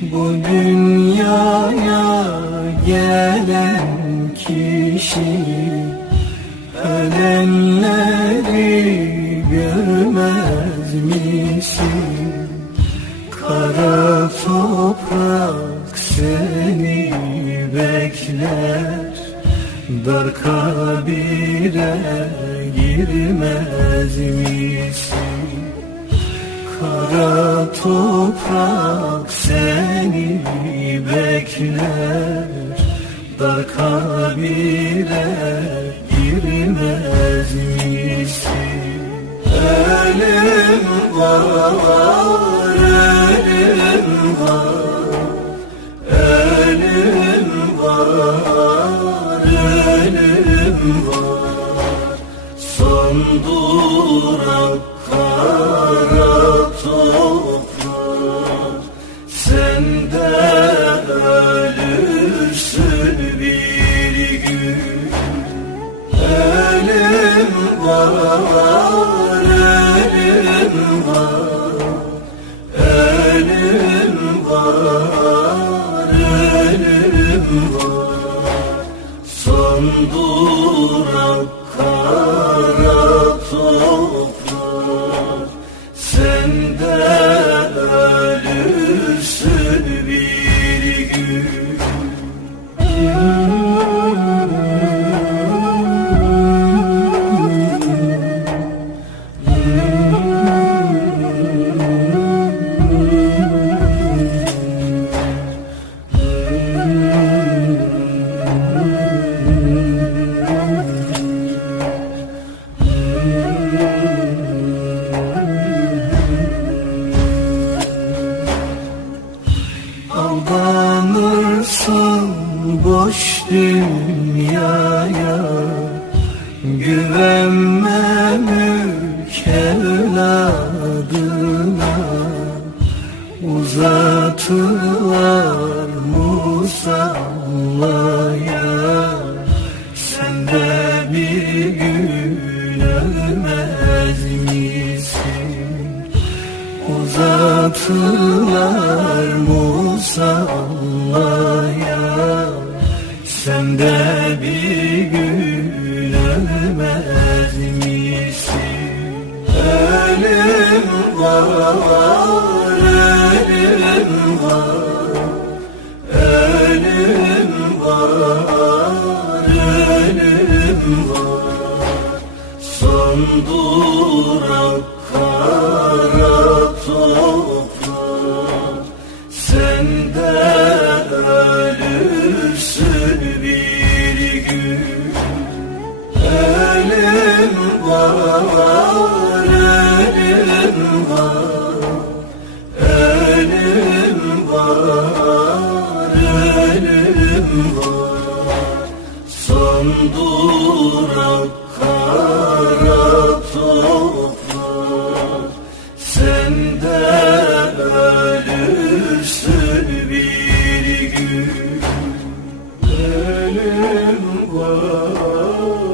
Bu dünyaya gelen kişi Ölenleri görmez misin? Kara toprak seni bekler Dar kabire girmez misin? Kara toprak seni bekler. Dar kabire girmez misin? Ölüm var, ölüm var. Ölüm var, ölüm var. Son durak kara toprak Ölüm var, ölüm var boş dünyaya Güvenme evladına Uzatılar musallaya Sen de bir gün ölmez misin? Uzatılar musallaya Sen de bir gün ölmez misin? Ölüm var, ölüm var Ölüm var, ölüm var Son durak kara toprak Ölüm var, ölüm var Ölüm var, ölüm var Son bir gün. Ölüm var.